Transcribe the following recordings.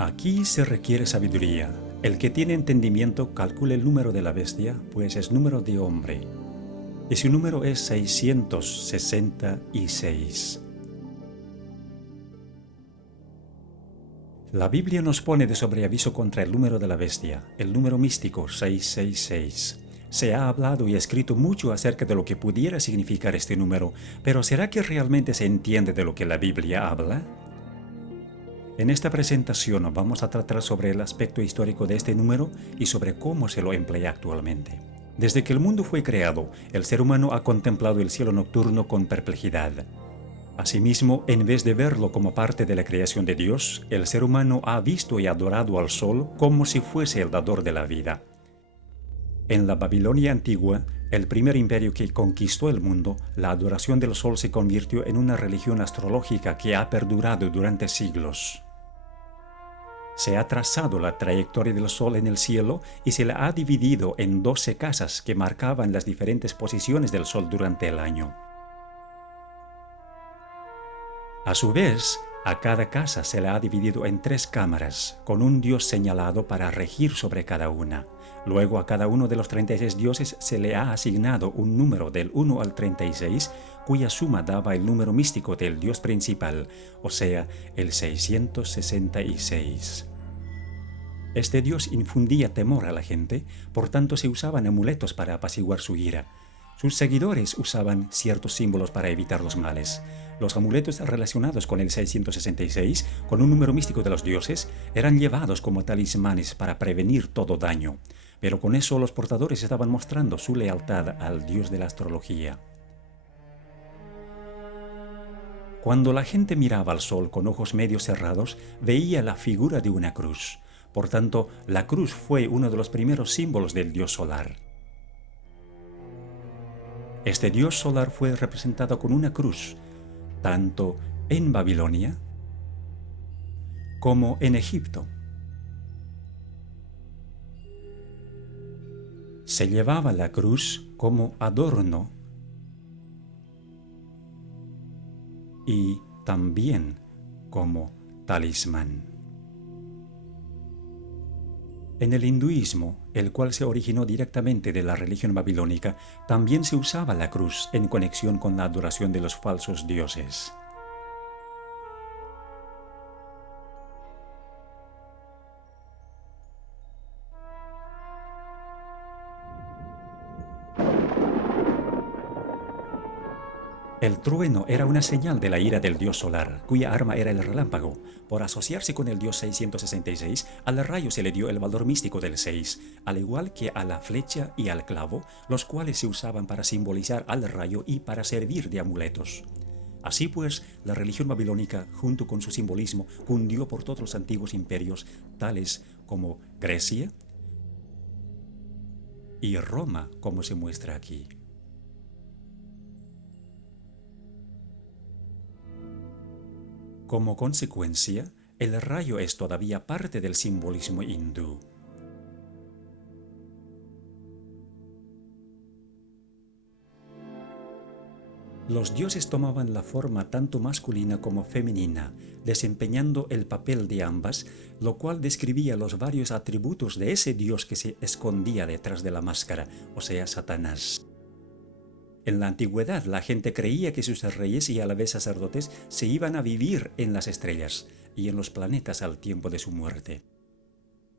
Aquí se requiere sabiduría. El que tiene entendimiento calcule el número de la bestia, pues es número de hombre. Y su número es 666. La Biblia nos pone de sobreaviso contra el número de la bestia, el número místico 666. Se ha hablado y escrito mucho acerca de lo que pudiera significar este número, pero ¿será que realmente se entiende de lo que la Biblia habla? En esta presentación vamos a tratar sobre el aspecto histórico de este número y sobre cómo se lo emplea actualmente. Desde que el mundo fue creado, el ser humano ha contemplado el cielo nocturno con perplejidad. Asimismo, en vez de verlo como parte de la creación de Dios, el ser humano ha visto y adorado al sol como si fuese el dador de la vida. En la Babilonia antigua, el primer imperio que conquistó el mundo, la adoración del sol se convirtió en una religión astrológica que ha perdurado durante siglos. Se ha trazado la trayectoria del sol en el cielo y se la ha dividido en 12 casas que marcaban las diferentes posiciones del sol durante el año. A su vez, a cada casa se la ha dividido en 3 cámaras, con un dios señalado para regir sobre cada una. Luego a cada uno de los 36 dioses se le ha asignado un número del 1 al 36, cuya suma daba el número místico del dios principal, o sea, el 666. Este dios infundía temor a la gente, por tanto se usaban amuletos para apaciguar su ira. Sus seguidores usaban ciertos símbolos para evitar los males. Los amuletos relacionados con el 666, con un número místico de los dioses, eran llevados como talismanes para prevenir todo daño. Pero con eso los portadores estaban mostrando su lealtad al dios de la astrología. Cuando la gente miraba al sol con ojos medio cerrados, veía la figura de una cruz. Por tanto, la cruz fue uno de los primeros símbolos del dios solar. Este dios solar fue representado con una cruz, tanto en Babilonia como en Egipto. Se llevaba la cruz como adorno y también como talismán. En el hinduismo, el cual se originó directamente de la religión babilónica, también se usaba la cruz en conexión con la adoración de los falsos dioses. El trueno era una señal de la ira del dios solar, cuya arma era el relámpago. Por asociarse con el dios 666, al rayo se le dio el valor místico del 6, al igual que a la flecha y al clavo, los cuales se usaban para simbolizar al rayo y para servir de amuletos. Así pues, la religión babilónica, junto con su simbolismo, cundió por todos los antiguos imperios, tales como Grecia y Roma, como se muestra aquí. Como consecuencia, el rayo es todavía parte del simbolismo hindú. Los dioses tomaban la forma tanto masculina como femenina, desempeñando el papel de ambas, lo cual describía los varios atributos de ese dios que se escondía detrás de la máscara, o sea, Satanás. En la antigüedad, la gente creía que sus reyes y a la vez sacerdotes se iban a vivir en las estrellas y en los planetas al tiempo de su muerte.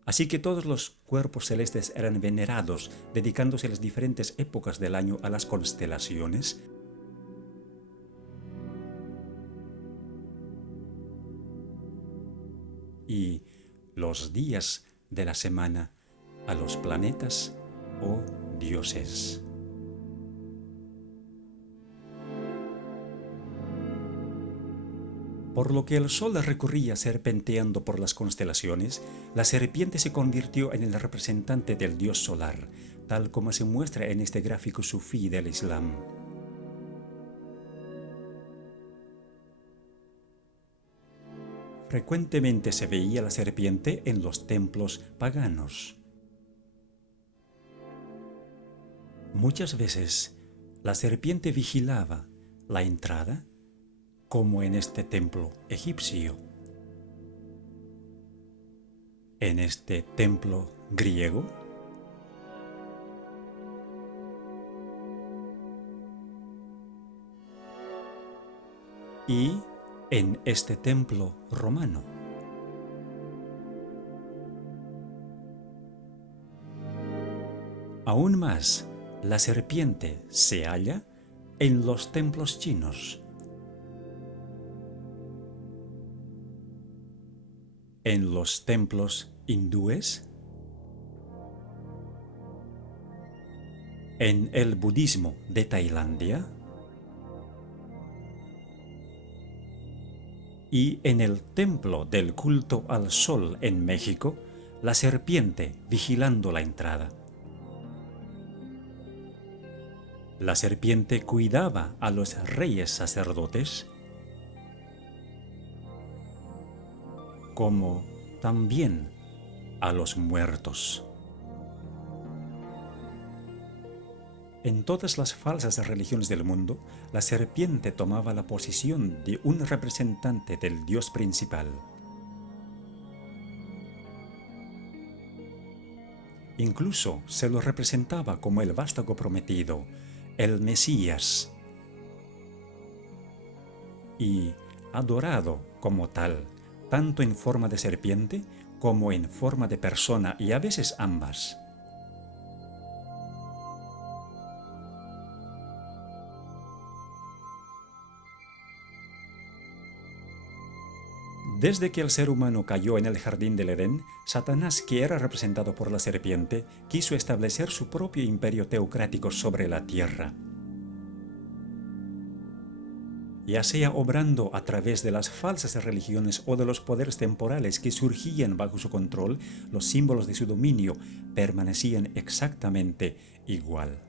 Así que todos los cuerpos celestes eran venerados, dedicándose las diferentes épocas del año a las constelaciones, y los días de la semana a los planetas o dioses. Por lo que el sol recorría serpenteando por las constelaciones, la serpiente se convirtió en el representante del dios solar, tal como se muestra en este gráfico sufí del Islam. Frecuentemente se veía la serpiente en los templos paganos. Muchas veces la serpiente vigilaba la entrada, como en este templo egipcio. en este templo griego y en este templo romano. Aún más, la serpiente se halla en los templos chinos, en los templos hindúes, en el budismo de Tailandia y en el templo del culto al sol en México, la serpiente vigilando la entrada. La serpiente cuidaba a los reyes sacerdotes, como también a los muertos. En todas las falsas religiones del mundo, la serpiente tomaba la posición de un representante del dios principal. Incluso se lo representaba como el vástago prometido, el Mesías, y adorado como tal, tanto en forma de serpiente como en forma de persona, y a veces ambas. Desde que el ser humano cayó en el jardín del Edén, Satanás, que era representado por la serpiente, quiso establecer su propio imperio teocrático sobre la tierra. Ya sea obrando a través de las falsas religiones o de los poderes temporales que surgían bajo su control, los símbolos de su dominio permanecían exactamente igual.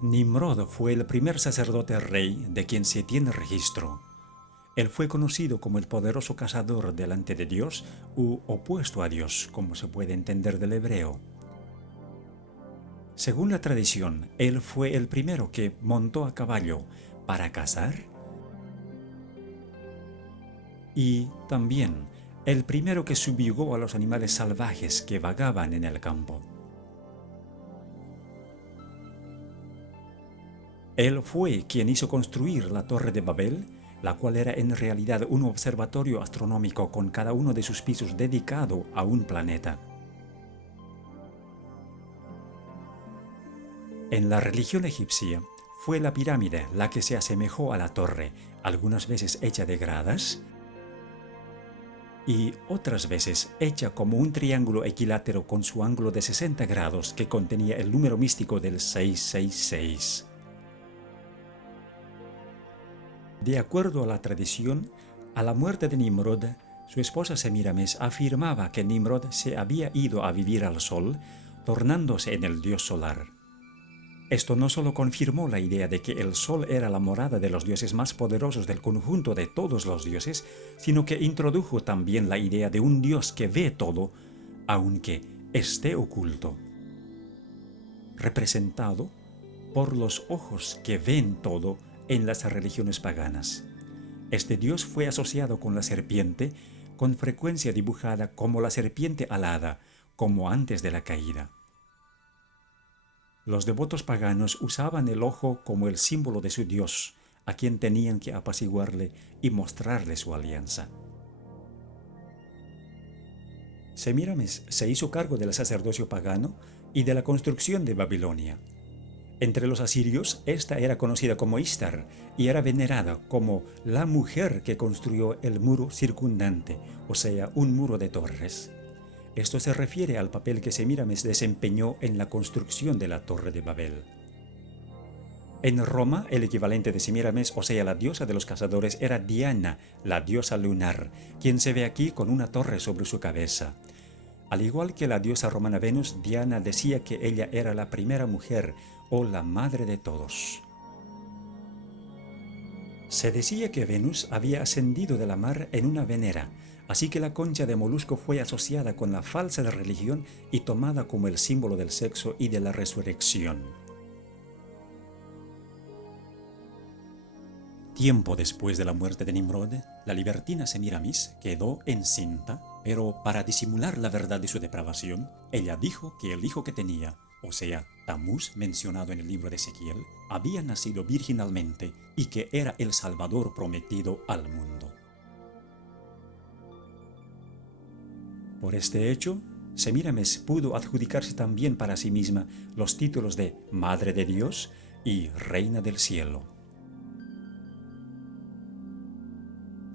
Nimrod fue el primer sacerdote rey de quien se tiene registro. Él fue conocido como el poderoso cazador delante de Dios u opuesto a Dios, como se puede entender del hebreo. Según la tradición, él fue el primero que montó a caballo para cazar y también el primero que subjugó a los animales salvajes que vagaban en el campo. Él fue quien hizo construir la Torre de Babel, la cual era en realidad un observatorio astronómico con cada uno de sus pisos dedicado a un planeta. En la religión egipcia, fue la pirámide la que se asemejó a la torre, algunas veces hecha de gradas y otras veces hecha como un triángulo equilátero con su ángulo de 60 grados que contenía el número místico del 666. De acuerdo a la tradición, a la muerte de Nimrod, su esposa Semiramis afirmaba que Nimrod se había ido a vivir al sol, tornándose en el dios solar. Esto no solo confirmó la idea de que el sol era la morada de los dioses más poderosos del conjunto de todos los dioses, sino que introdujo también la idea de un dios que ve todo, aunque esté oculto, representado por los ojos que ven todo en las religiones paganas. Este dios fue asociado con la serpiente, con frecuencia dibujada como la serpiente alada, como antes de la caída. Los devotos paganos usaban el ojo como el símbolo de su dios, a quien tenían que apaciguarle y mostrarle su alianza. Semíramis se hizo cargo del sacerdocio pagano y de la construcción de Babilonia. Entre los asirios, esta era conocida como Istar y era venerada como la mujer que construyó el muro circundante, o sea, un muro de torres. Esto se refiere al papel que Semíramis desempeñó en la construcción de la Torre de Babel. En Roma, el equivalente de Semíramis, o sea, la diosa de los cazadores, era Diana, la diosa lunar, quien se ve aquí con una torre sobre su cabeza. Al igual que la diosa romana Venus, Diana decía que ella era la primera mujer o la madre de todos. Se decía que Venus había ascendido de la mar en una venera, así que la concha de molusco fue asociada con la falsa religión y tomada como el símbolo del sexo y de la resurrección. Tiempo después de la muerte de Nimrod, la libertina Semíramis quedó encinta Pero para disimular la verdad de su depravación, ella dijo que el hijo que tenía, o sea, Tamuz mencionado en el libro de Ezequiel, había nacido virginalmente y que era el Salvador prometido al mundo. Por este hecho, Semíramis pudo adjudicarse también para sí misma los títulos de Madre de Dios y Reina del Cielo.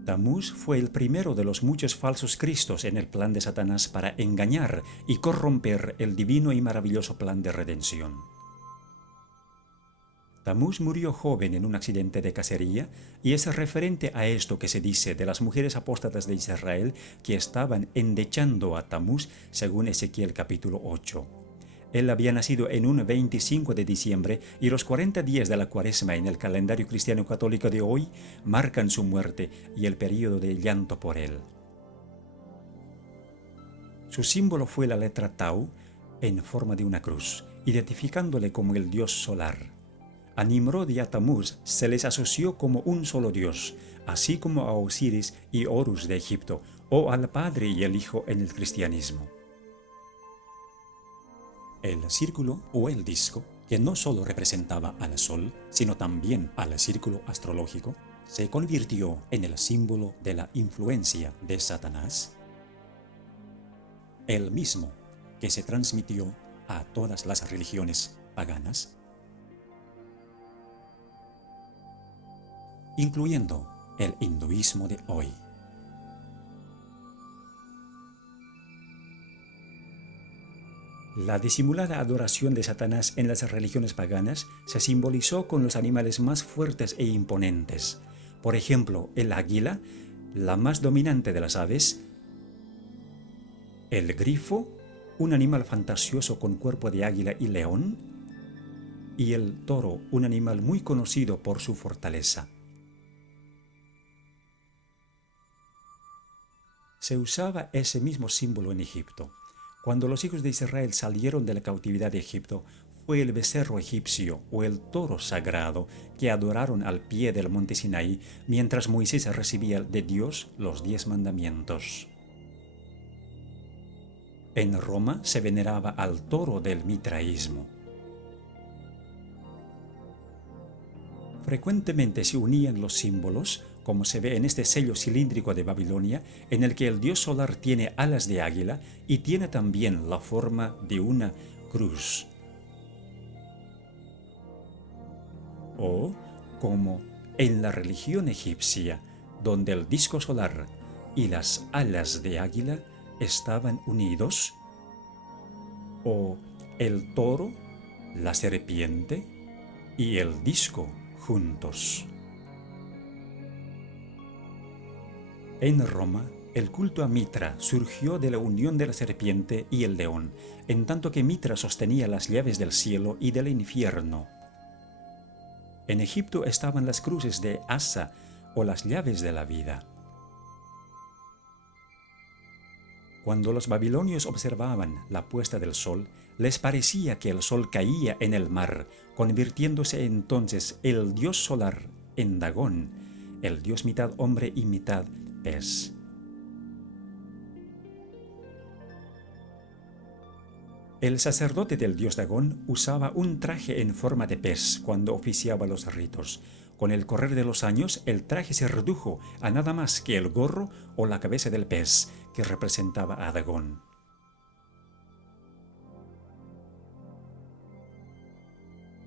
Tamuz fue el primero de los muchos falsos cristos en el plan de Satanás para engañar y corromper el divino y maravilloso plan de redención. Tamuz murió joven en un accidente de cacería y es referente a esto que se dice de las mujeres apóstatas de Israel que estaban endechando a Tamuz según Ezequiel capítulo 8. Él había nacido en un 25 de diciembre y los 40 días de la Cuaresma en el calendario cristiano católico de hoy marcan su muerte y el período de llanto por él. Su símbolo fue la letra Tau en forma de una cruz, identificándole como el dios solar. A Nimrod y a Tamuz se les asoció como un solo dios, así como a Osiris y Horus de Egipto, o al Padre y el Hijo en el cristianismo. El círculo o el disco, que no solo representaba al Sol, sino también al círculo astrológico, se convirtió en el símbolo de la influencia de Satanás, el mismo que se transmitió a todas las religiones paganas, incluyendo el hinduismo de hoy. La disimulada adoración de Satanás en las religiones paganas se simbolizó con los animales más fuertes e imponentes. Por ejemplo, el águila, la más dominante de las aves, el grifo, un animal fantasioso con cuerpo de águila y león, y el toro, un animal muy conocido por su fortaleza. Se usaba ese mismo símbolo en Egipto. Cuando los hijos de Israel salieron de la cautividad de Egipto, fue el becerro egipcio o el toro sagrado que adoraron al pie del monte Sinaí mientras Moisés recibía de Dios los 10 mandamientos. En Roma se veneraba al toro del mitraísmo. Frecuentemente se unían los símbolos, como se ve en este sello cilíndrico de Babilonia, en el que el dios solar tiene alas de águila y tiene también la forma de una cruz. O como en la religión egipcia, donde el disco solar y las alas de águila estaban unidos, o el toro, la serpiente y el disco juntos. En Roma, el culto a Mitra surgió de la unión de la serpiente y el león, en tanto que Mitra sostenía las llaves del cielo y del infierno. En Egipto estaban las cruces de Asa o las llaves de la vida. Cuando los babilonios observaban la puesta del sol, les parecía que el sol caía en el mar, convirtiéndose entonces el dios solar en Dagón, el dios mitad hombre y mitad pez. El sacerdote del dios Dagón usaba un traje en forma de pez cuando oficiaba los ritos. Con el correr de los años, el traje se redujo a nada más que el gorro o la cabeza del pez, que representaba a Dagón.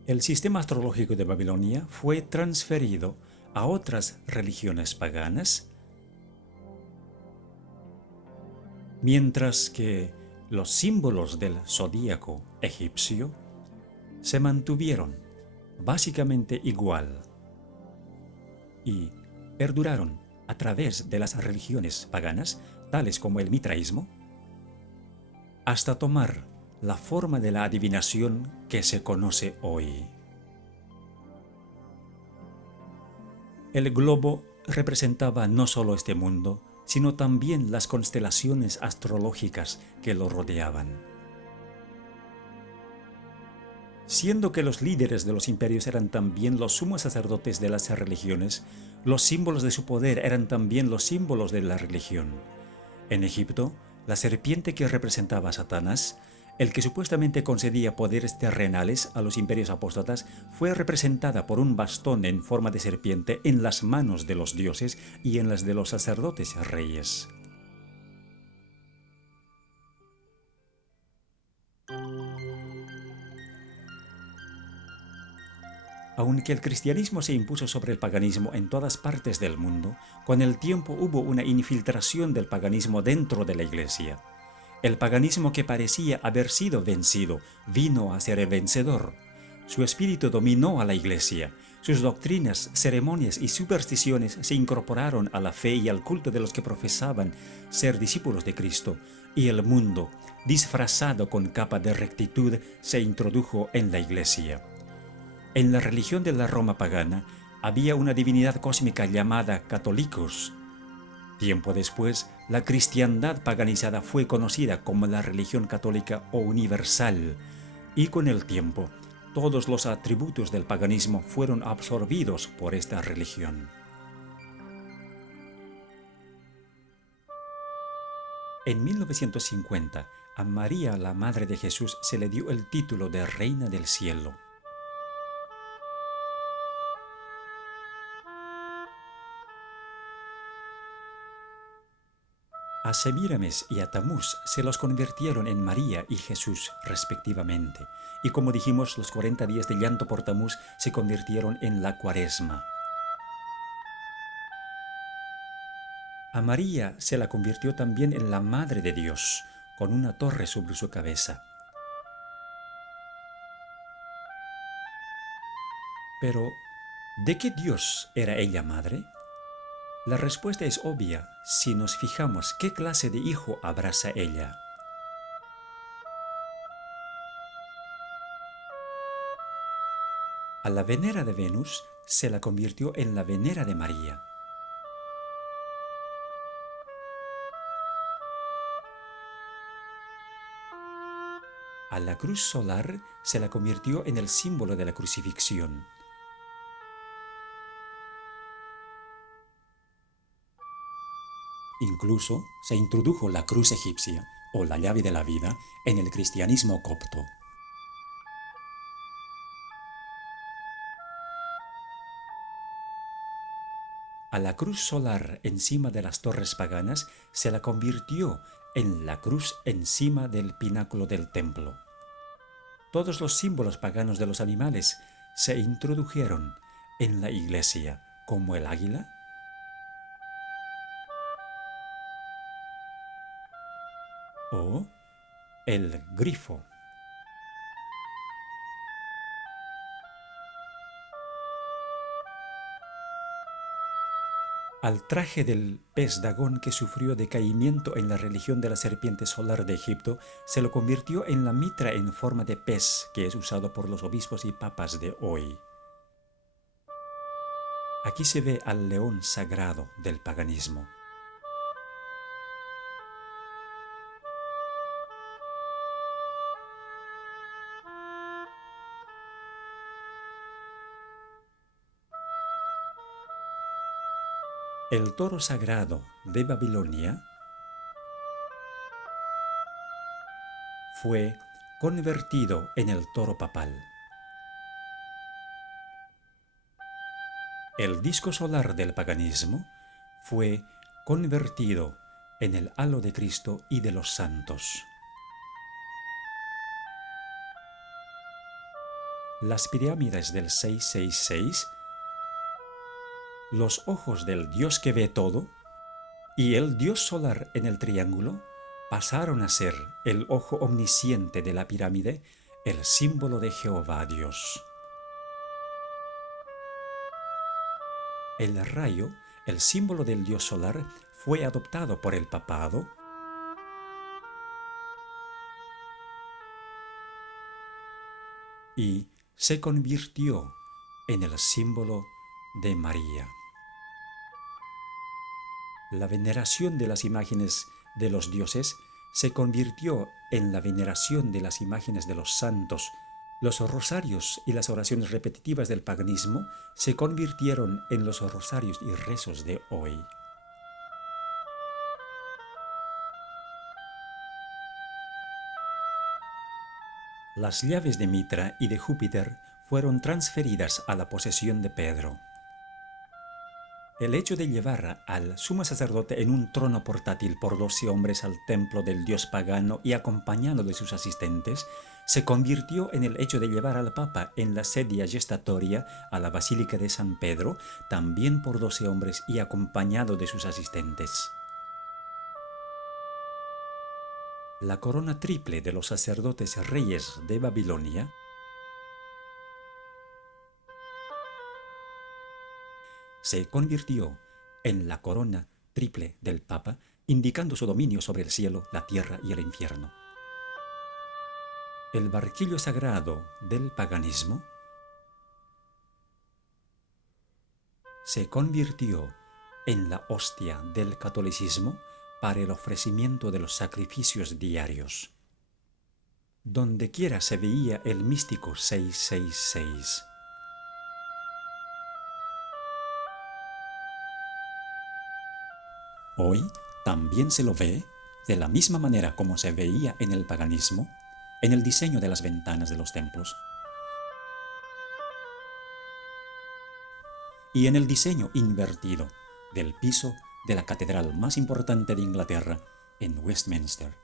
El sistema astrológico de Babilonia fue transferido a otras religiones paganas, mientras que los símbolos del zodíaco egipcio se mantuvieron básicamente igual y perduraron a través de las religiones paganas, tales como el mitraísmo, hasta tomar la forma de la adivinación que se conoce hoy. El globo representaba no solo este mundo, sino también las constelaciones astrológicas que lo rodeaban. Siendo que los líderes de los imperios eran también los sumos sacerdotes de las religiones, los símbolos de su poder eran también los símbolos de la religión. En Egipto, la serpiente que representaba a Satanás, el que supuestamente concedía poderes terrenales a los imperios apóstatas, fue representada por un bastón en forma de serpiente en las manos de los dioses y en las de los sacerdotes reyes. Aunque el cristianismo se impuso sobre el paganismo en todas partes del mundo, con el tiempo hubo una infiltración del paganismo dentro de la Iglesia. El paganismo que parecía haber sido vencido vino a ser el vencedor. Su espíritu dominó a la Iglesia. Sus doctrinas, ceremonias y supersticiones se incorporaron a la fe y al culto de los que profesaban ser discípulos de Cristo, y el mundo, disfrazado con capa de rectitud, se introdujo en la Iglesia. En la religión de la Roma pagana había una divinidad cósmica llamada Catholicos. Tiempo después, la cristiandad paganizada fue conocida como la religión católica o universal, y con el tiempo, todos los atributos del paganismo fueron absorbidos por esta religión. En 1950, a María, la Madre de Jesús, se le dio el título de Reina del Cielo. A Semíramis y a Tamuz se los convirtieron en María y Jesús, respectivamente, y como dijimos, los 40 días de llanto por Tamuz se convirtieron en la Cuaresma. A María se la convirtió también en la Madre de Dios, con una torre sobre su cabeza. Pero, ¿de qué Dios era ella madre? La respuesta es obvia si nos fijamos qué clase de hijo abraza ella. A la Venera de Venus se la convirtió en la Venera de María. A la cruz solar se la convirtió en el símbolo de la crucifixión. Incluso se introdujo la cruz egipcia, o la llave de la vida, en el cristianismo copto. A la cruz solar encima de las torres paganas se la convirtió en la cruz encima del pináculo del templo. Todos los símbolos paganos de los animales se introdujeron en la iglesia, como el águila, o el grifo. Al traje del pez Dagón, que sufrió decaimiento en la religión de la serpiente solar de Egipto, se lo convirtió en la mitra en forma de pez que es usado por los obispos y papas de hoy. Aquí se ve al león sagrado del paganismo. El toro sagrado de Babilonia fue convertido en el toro papal. El disco solar del paganismo fue convertido en el halo de Cristo y de los santos. Las pirámides del 666, los ojos del Dios que ve todo, y el Dios solar en el triángulo pasaron a ser el ojo omnisciente de la pirámide, el símbolo de Jehová Dios. El rayo, el símbolo del Dios solar, fue adoptado por el papado y se convirtió en el símbolo de María. La veneración de las imágenes de los dioses se convirtió en la veneración de las imágenes de los santos. Los rosarios y las oraciones repetitivas del paganismo se convirtieron en los rosarios y rezos de hoy. Las llaves de Mitra y de Júpiter fueron transferidas a la posesión de Pedro. El hecho de llevar al sumo sacerdote en un trono portátil por 12 hombres al templo del dios pagano y acompañado de sus asistentes, se convirtió en el hecho de llevar al Papa en la sedia gestatoria a la Basílica de San Pedro, también por 12 hombres y acompañado de sus asistentes. La corona triple de los sacerdotes reyes de Babilonia se convirtió en la corona triple del Papa, indicando su dominio sobre el cielo, la tierra y el infierno. El barquillo sagrado del paganismo se convirtió en la hostia del catolicismo para el ofrecimiento de los sacrificios diarios. Dondequiera se veía el místico 666. Hoy también se lo ve de la misma manera como se veía en el paganismo, en el diseño de las ventanas de los templos y en el diseño invertido del piso de la catedral más importante de Inglaterra, en Westminster.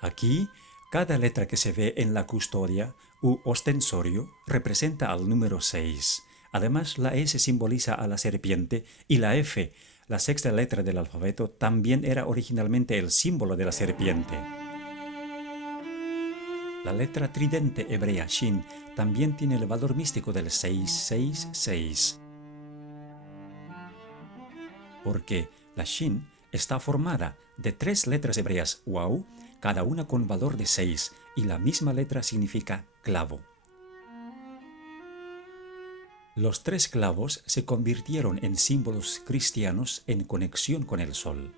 Aquí, cada letra que se ve en la custodia u ostensorio representa al número 6. Además, la S simboliza a la serpiente y la F, la sexta letra del alfabeto, también era originalmente el símbolo de la serpiente. La letra tridente hebrea Shin también tiene el valor místico del 666, porque la Shin está formada de 3 letras hebreas Waw, cada una con valor de 6, y la misma letra significa clavo. Los 3 clavos se convirtieron en símbolos cristianos en conexión con el sol.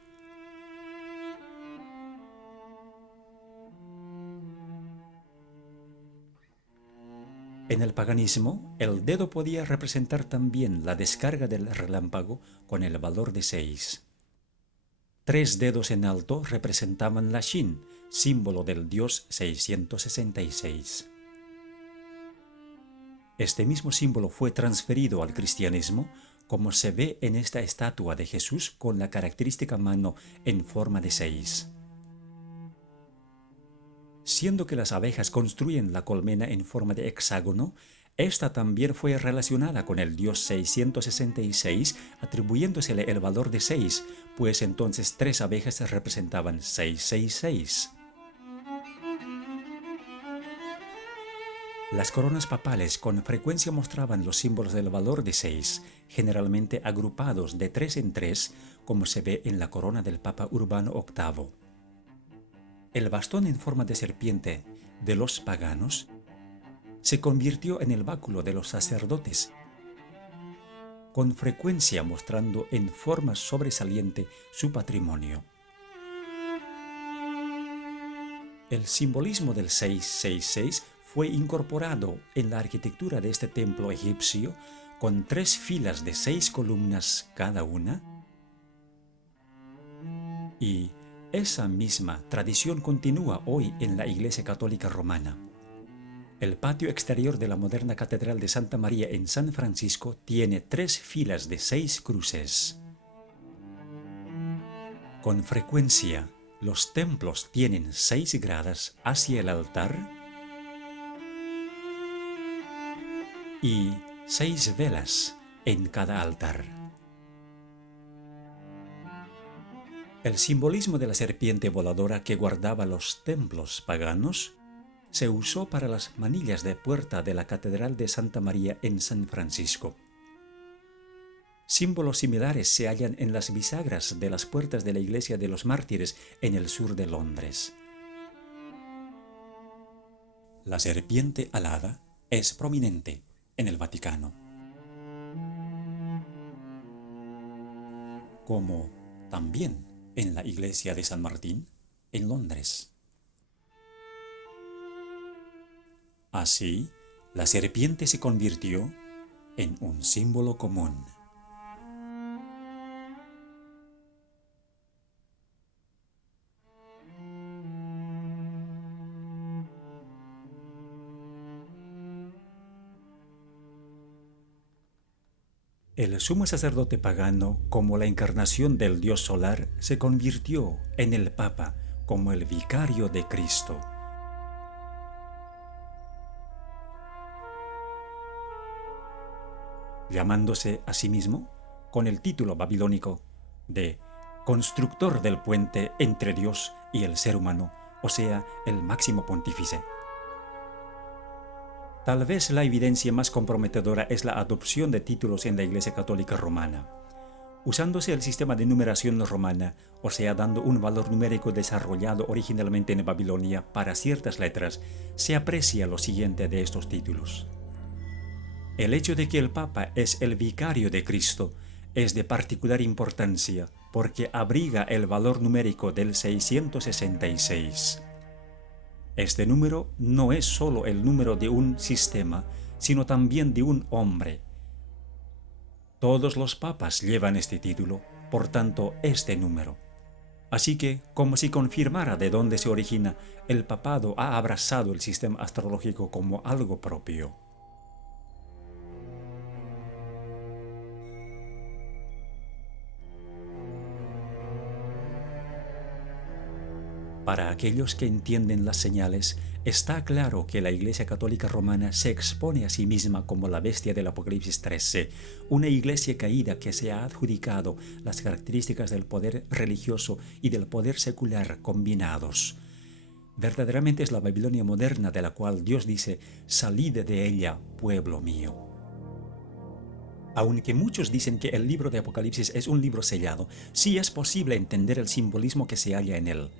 En el paganismo, el dedo podía representar también la descarga del relámpago con el valor de 6. 3 dedos en alto representaban la Shin, símbolo del dios 666. Este mismo símbolo fue transferido al cristianismo, como se ve en esta estatua de Jesús con la característica mano en forma de 6. Siendo que las abejas construyen la colmena en forma de hexágono, esta también fue relacionada con el dios 666, atribuyéndosele el valor de 6, pues entonces 3 abejas representaban 666. Las coronas papales con frecuencia mostraban los símbolos del valor de 6, generalmente agrupados de 3 en 3, como se ve en la corona del Papa Urbano VIII. El bastón en forma de serpiente de los paganos se convirtió en el báculo de los sacerdotes, con frecuencia mostrando en forma sobresaliente su patrimonio. El simbolismo del 666 fue incorporado en la arquitectura de este templo egipcio con 3 filas de 6 columnas cada una, y esa misma tradición continúa hoy en la Iglesia Católica Romana. El patio exterior de la moderna Catedral de Santa María en San Francisco tiene 3 filas de 6 cruces. Con frecuencia, los templos tienen 6 gradas hacia el altar y 6 velas en cada altar. El simbolismo de la serpiente voladora que guardaba los templos paganos se usó para las manillas de puerta de la Catedral de Santa María en San Francisco. Símbolos similares se hallan en las bisagras de las puertas de la Iglesia de los Mártires en el sur de Londres. La serpiente alada es prominente en el Vaticano, como también en la Iglesia de San Martín en Londres. Así, la serpiente se convirtió en un símbolo común. El sumo sacerdote pagano, como la encarnación del Dios solar, se convirtió en el Papa como el vicario de Cristo. Llamándose a sí mismo con el título babilónico de constructor del puente entre Dios y el ser humano, o sea, el máximo pontífice. Tal vez la evidencia más comprometedora es la adopción de títulos en la Iglesia Católica Romana. Usándose el sistema de numeración romana, o sea, dando un valor numérico desarrollado originalmente en Babilonia para ciertas letras, se aprecia lo siguiente de estos títulos. El hecho de que el Papa es el vicario de Cristo es de particular importancia porque abriga el valor numérico del 666. Este número no es solo el número de un sistema, sino también de un hombre. Todos los papas llevan este título, por tanto, este número. Así que, como si confirmara de dónde se origina, el papado ha abrazado el sistema astrológico como algo propio. Para aquellos que entienden las señales, está claro que la Iglesia Católica Romana se expone a sí misma como la bestia del Apocalipsis 13, una iglesia caída que se ha adjudicado las características del poder religioso y del poder secular combinados. Verdaderamente es la Babilonia moderna de la cual Dios dice: «Salid de ella, pueblo mío». Aunque muchos dicen que el libro de Apocalipsis es un libro sellado, sí es posible entender el simbolismo que se halla en él.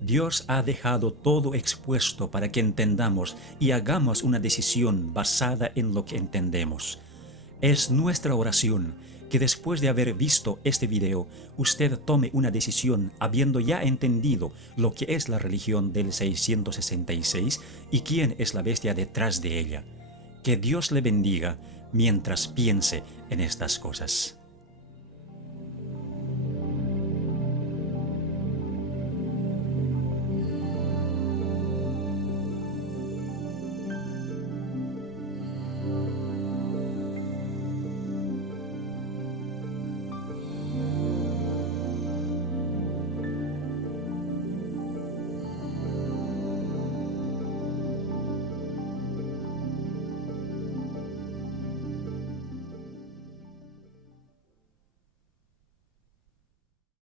Dios ha dejado todo expuesto para que entendamos y hagamos una decisión basada en lo que entendemos. Es nuestra oración que después de haber visto este video, usted tome una decisión habiendo ya entendido lo que es la religión del 666 y quién es la bestia detrás de ella. Que Dios le bendiga mientras piense en estas cosas.